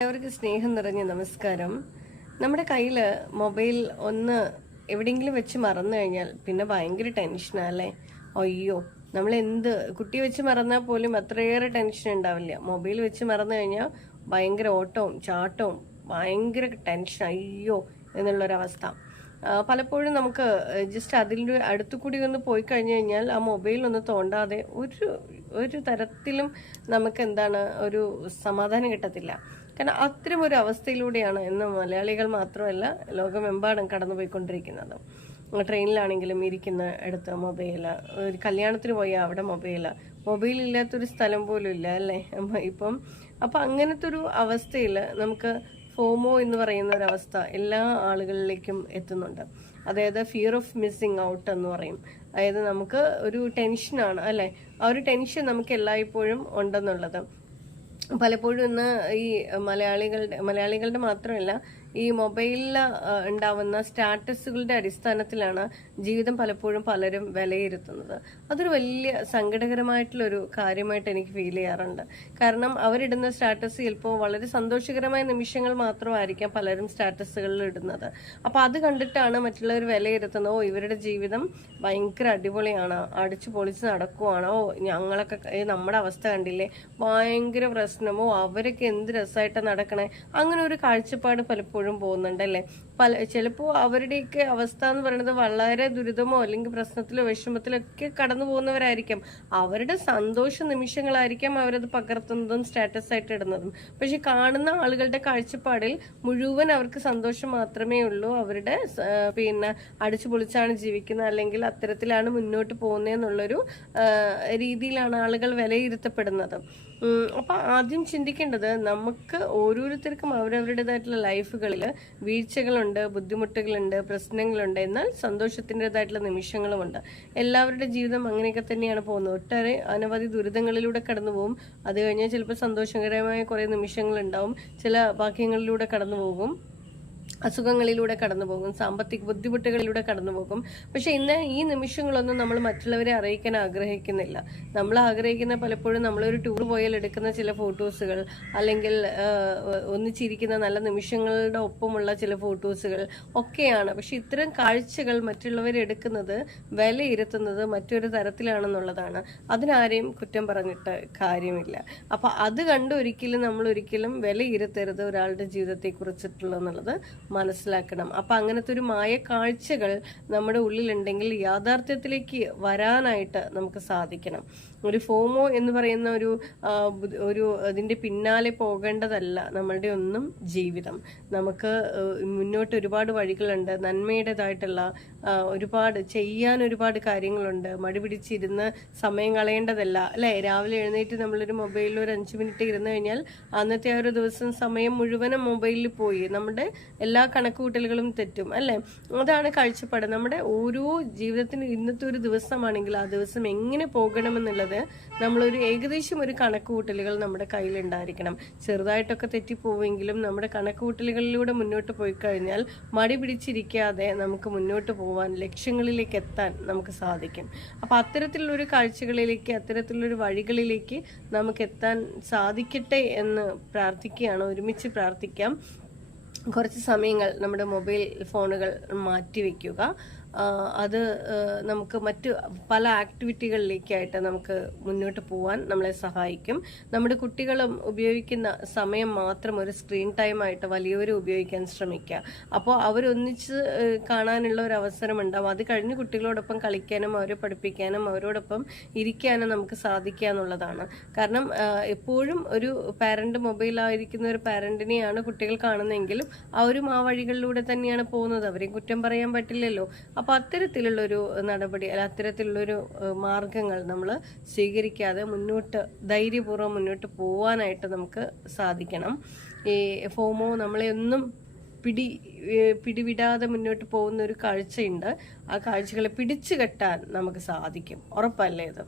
എല്ലാവർക്കും സ്നേഹം നിറഞ്ഞ നമസ്കാരം. നമ്മുടെ കയ്യിൽ മൊബൈൽ ഒന്ന് എവിടെയെങ്കിലും വെച്ച് മറന്നു കഴിഞ്ഞാൽ പിന്നെ ഭയങ്കര ടെൻഷനാല്ലേ അയ്യോ നമ്മൾ എന്ത് കുട്ടി വെച്ച് മറന്നാൽ പോലും അത്രയേറെ ടെൻഷൻ ഉണ്ടാവില്ല. മൊബൈൽ വെച്ച് മറന്നു കഴിഞ്ഞാൽ ഭയങ്കര ഓട്ടവും ചാട്ടവും ഭയങ്കര ടെൻഷൻ അയ്യോ എന്നുള്ളൊരവസ്ഥ. പലപ്പോഴും നമുക്ക് ജസ്റ്റ് അതിന്റെ അടുത്തു കൂടി ഒന്ന് പോയി കഴിഞ്ഞു കഴിഞ്ഞാൽ ആ മൊബൈൽ ഒന്ന് തോണ്ടാതെ ഒരു ഒരു തരത്തിലും നമുക്ക് എന്താണ് ഒരു സമാധാനം കിട്ടത്തില്ല. കാരണം അത്തരം ഒരു അവസ്ഥയിലൂടെയാണ് ഇന്ന് മലയാളികൾ മാത്രമല്ല ലോകമെമ്പാടും കടന്നുപോയിക്കൊണ്ടിരിക്കുന്നത്. ട്രെയിനിലാണെങ്കിലും ഇരിക്കുന്ന അടുത്ത് മൊബൈൽ ഒരു കല്യാണത്തിന് പോയാൽ അവിടെ മൊബൈൽ മൊബൈൽ ഇല്ലാത്തൊരു സ്ഥലം പോലും ഇല്ല അല്ലേ? ഇപ്പം അപ്പം അങ്ങനത്തെ ഒരു അവസ്ഥയിൽ നമുക്ക് ഫോമോ എന്ന് പറയുന്ന ഒരവസ്ഥ എല്ലാ ആളുകളിലേക്കും എത്തുന്നുണ്ട്. അതായത് ഫിയർ ഓഫ് മിസ്സിങ് ഔട്ട് എന്ന് പറയും. അതായത് നമുക്ക് ഒരു ടെൻഷനാണ് അല്ലേ? ആ ഒരു ടെൻഷൻ നമുക്ക് എല്ലായ്പ്പോഴും ഉണ്ടെന്നുള്ളത്. പലപ്പോഴും ഇന്ന് ഈ മലയാളികളുടെ മലയാളികളുടെ മാത്രമല്ല ഈ മൊബൈലിൽ ഉണ്ടാവുന്ന സ്റ്റാറ്റസുകളുടെ അടിസ്ഥാനത്തിലാണ് ജീവിതം പലപ്പോഴും പലരും വിലയിരുത്തുന്നത്. അതൊരു വലിയ സങ്കടകരമായിട്ടുള്ളൊരു കാര്യമായിട്ട് എനിക്ക് ഫീൽ ചെയ്യാറുണ്ട്. കാരണം അവരിടുന്ന സ്റ്റാറ്റസ് ചിലപ്പോൾ വളരെ സന്തോഷകരമായ നിമിഷങ്ങൾ മാത്രമായിരിക്കാം പലരും സ്റ്റാറ്റസുകളിൽ ഇടുന്നത്. അപ്പോൾ അത് കണ്ടിട്ടാണ് മറ്റുള്ളവർ വിലയിരുത്തുന്നത് ഓ ഇവരുടെ ജീവിതം ഭയങ്കര അടിപൊളിയാണ് അടിച്ചു പൊളിച്ച് നടക്കുവാണ് ഓ ഞങ്ങളൊക്കെ നമ്മുടെ അവസ്ഥ കണ്ടില്ലേ ഭയങ്കര പ്രശ്നമോ അവരൊക്കെ എന്ത് രസമായിട്ട് നടക്കണേ? അങ്ങനെ ഒരു കാഴ്ചപ്പാട് പലപ്പോഴും പോകുന്നുണ്ട് അല്ലേ പല ചിലപ്പോൾ അവരുടെയൊക്കെ അവസ്ഥ എന്ന് പറയുന്നത് വളരെ ദുരിതമോ അല്ലെങ്കിൽ പ്രശ്നത്തിലോ വിഷമത്തിലോ ഒക്കെ കടന്നു പോകുന്നവരായിരിക്കാം. അവരുടെ സന്തോഷ നിമിഷങ്ങളായിരിക്കാം അവരത് പകർത്തുന്നതും സ്റ്റാറ്റസ് ആയിട്ട് ഇടുന്നതും. പക്ഷെ കാണുന്ന ആളുകളുടെ കാഴ്ചപ്പാടിൽ മുഴുവൻ അവർക്ക് സന്തോഷം മാത്രമേ ഉള്ളൂ. അവരുടെ പിന്നെ അടിച്ചു പൊളിച്ചാണ് ജീവിക്കുന്നത് അല്ലെങ്കിൽ അത്തരത്തിലാണ് മുന്നോട്ട് പോകുന്നതെന്നുള്ളൊരു രീതിയിലാണ് ആളുകൾ വിലയിരുത്തപ്പെടുന്നത്. ഉം, അപ്പൊ ആദ്യം ചിന്തിക്കേണ്ടത് നമുക്ക് ഓരോരുത്തർക്കും അവരവരുടേതായിട്ടുള്ള ലൈഫുകളിൽ വീഴ്ചകളുണ്ട് ബുദ്ധിമുട്ടുകളുണ്ട് പ്രശ്നങ്ങളുണ്ട്. എന്നാൽ സന്തോഷത്തിന്റെതായിട്ടുള്ള നിമിഷങ്ങളുമുണ്ട്. എല്ലാവരുടെ ജീവിതം അങ്ങനെയൊക്കെ തന്നെയാണ് പോകുന്നത്. ഒട്ടേറെ അനവധി ദുരിതങ്ങളിലൂടെ കടന്നു പോകും. അത് കഴിഞ്ഞാൽ ചിലപ്പോൾ സന്തോഷകരമായ കുറേ നിമിഷങ്ങളുണ്ടാവും. ചില ഭാഗ്യങ്ങളിലൂടെ കടന്നു പോകും. അസുഖങ്ങളിലൂടെ കടന്നു പോകും സാമ്പത്തിക ബുദ്ധിമുട്ടുകളിലൂടെ കടന്നു പോകും പക്ഷെ ഇന്ന് ഈ നിമിഷങ്ങളൊന്നും നമ്മൾ മറ്റുള്ളവരെ അറിയിക്കാൻ ആഗ്രഹിക്കുന്നില്ല. നമ്മൾ ആഗ്രഹിക്കുന്ന പലപ്പോഴും നമ്മളൊരു ടൂർ പോയാൽ എടുക്കുന്ന ചില ഫോട്ടോസുകൾ അല്ലെങ്കിൽ ഒന്നിച്ചിരിക്കുന്ന നല്ല നിമിഷങ്ങളുടെ ഒപ്പമുള്ള ചില ഫോട്ടോസുകൾ ഒക്കെയാണ്. പക്ഷെ ഇത്തരം കാഴ്ചകൾ മറ്റുള്ളവരെടുക്കുന്നത് വിലയിരുത്തുന്നത് മറ്റൊരു തരത്തിലാണെന്നുള്ളതാണ്. അതിനാരെയും കുറ്റം പറഞ്ഞിട്ട് കാര്യമില്ല. അപ്പം അത് കണ്ട് ഒരിക്കലും നമ്മൾ ഒരിക്കലും വിലയിരുത്തരുത് ഒരാളുടെ ജീവിതത്തെ കുറിച്ചിട്ടുള്ളതെന്നുള്ളത് മനസ്സിലാക്കണം. അപ്പൊ അങ്ങനത്തെ ഒരു മായ കാഴ്ചകൾ നമ്മുടെ ഉള്ളിലുണ്ടെങ്കിൽ യാഥാർത്ഥ്യത്തിലേക്ക് വരാനായിട്ട് നമുക്ക് സാധിക്കണം. ഒരു ഫോമോ എന്ന് പറയുന്ന ഒരു ഒരു അതിന്റെ പിന്നാലെ പോകേണ്ടതല്ല നമ്മളുടെ ഒന്നും ജീവിതം. നമുക്ക് മുന്നോട്ട് ഒരുപാട് വഴികളുണ്ട്. നന്മയുടേതായിട്ടുള്ള ഒരുപാട് ചെയ്യാൻ ഒരുപാട് കാര്യങ്ങളുണ്ട്. മടി പിടിച്ചിരുന്ന് സമയം കളയേണ്ടതല്ല. അല്ലേ? രാവിലെ എഴുന്നേറ്റ് നമ്മളൊരു മൊബൈലിൽ ഒരു അഞ്ച് മിനിറ്റ് ഇരുന്ന് കഴിഞ്ഞാൽ അന്നത്തെ ആ ഒരു ദിവസം സമയം മുഴുവനും മൊബൈലിൽ പോയി. നമ്മുടെ എല്ലാ കണക്കുകൂട്ടലുകളും തെറ്റും അല്ലേ? അതാണ് കാഴ്ചപ്പാട്. നമ്മുടെ ഓരോ ജീവിതത്തിന് ഇന്നത്തെ ഒരു ദിവസമാണെങ്കിൽ ആ ദിവസം എങ്ങനെ പോകണമെന്നുള്ളത് നമ്മളൊരു ഏകദേശം ഒരു കണക്കുകൂട്ടലുകൾ നമ്മുടെ കയ്യിലുണ്ടായിരിക്കണം. ചെറുതായിട്ടൊക്കെ തെറ്റിപ്പോവെങ്കിലും നമ്മുടെ കണക്കുകൂട്ടലുകളിലൂടെ മുന്നോട്ട് പോയി കഴിഞ്ഞാൽ മടി പിടിച്ചിരിക്കാതെ നമുക്ക് മുന്നോട്ട് പോവാൻ ലക്ഷ്യങ്ങളിലേക്ക് എത്താൻ നമുക്ക് സാധിക്കും. അപ്പൊ അത്തരത്തിലുള്ളൊരു കാഴ്ചകളിലേക്ക് അത്തരത്തിലുള്ളൊരു വഴികളിലേക്ക് നമുക്ക് എത്താൻ സാധിക്കട്ടെ എന്ന് പ്രാർത്ഥിക്കുകയാണ്. ഒരുമിച്ച് പ്രാർത്ഥിക്കാം. കുറച്ച് സമയങ്ങൾ നമ്മുടെ മൊബൈൽ ഫോണുകൾ മാറ്റി വയ്ക്കുക ആ, അത് നമുക്ക് മറ്റു പല ആക്ടിവിറ്റികളിലേക്കായിട്ട് നമുക്ക് മുന്നോട്ട് പോകാൻ നമ്മളെ സഹായിക്കും. നമ്മുടെ കുട്ടികളും ഉപയോഗിക്കുന്ന സമയം മാത്രം ഒരു സ്ക്രീൻ ടൈമായിട്ട് വലിയവരും ഉപയോഗിക്കാൻ ശ്രമിക്കുക. അപ്പോൾ അവരൊന്നിച്ച് കാണാനുള്ള ഒരു അവസരം ഉണ്ടാവും അത് കഴിഞ്ഞ് കുട്ടികളോടൊപ്പം കളിക്കാനും അവരെ പഠിപ്പിക്കാനും അവരോടൊപ്പം ഇരിക്കാനും നമുക്ക് സാധിക്കുക എന്നുള്ളതാണ്. കാരണം എപ്പോഴും ഒരു പാരന്റ് മൊബൈലായിരിക്കുന്ന ഒരു പാരന്റിനെയാണ് കുട്ടികൾ കാണുന്നതെങ്കിലും അവരും ആ വഴികളിലൂടെ തന്നെയാണ് പോകുന്നത്. അവരെയും കുറ്റം പറയാൻ പറ്റില്ലല്ലോ. അപ്പൊ അത്തരത്തിലുള്ളൊരു നടപടി അല്ല അത്തരത്തിലുള്ളൊരു മാർഗങ്ങൾ നമ്മൾ സ്വീകരിക്കാതെ മുന്നോട്ട് ധൈര്യപൂർവം മുന്നോട്ട് പോവാനായിട്ട് നമുക്ക് സാധിക്കണം. ഈ ഫോമോ നമ്മളെ ഒന്നും പിടി പിടിവിടാതെ മുന്നോട്ട് പോകുന്ന ഒരു കാഴ്ചയുണ്ട്. ആ കാഴ്ചകളെ പിടിച്ചു കെട്ടാൻ നമുക്ക് സാധിക്കും. ഉറപ്പല്ലേ ഇത്?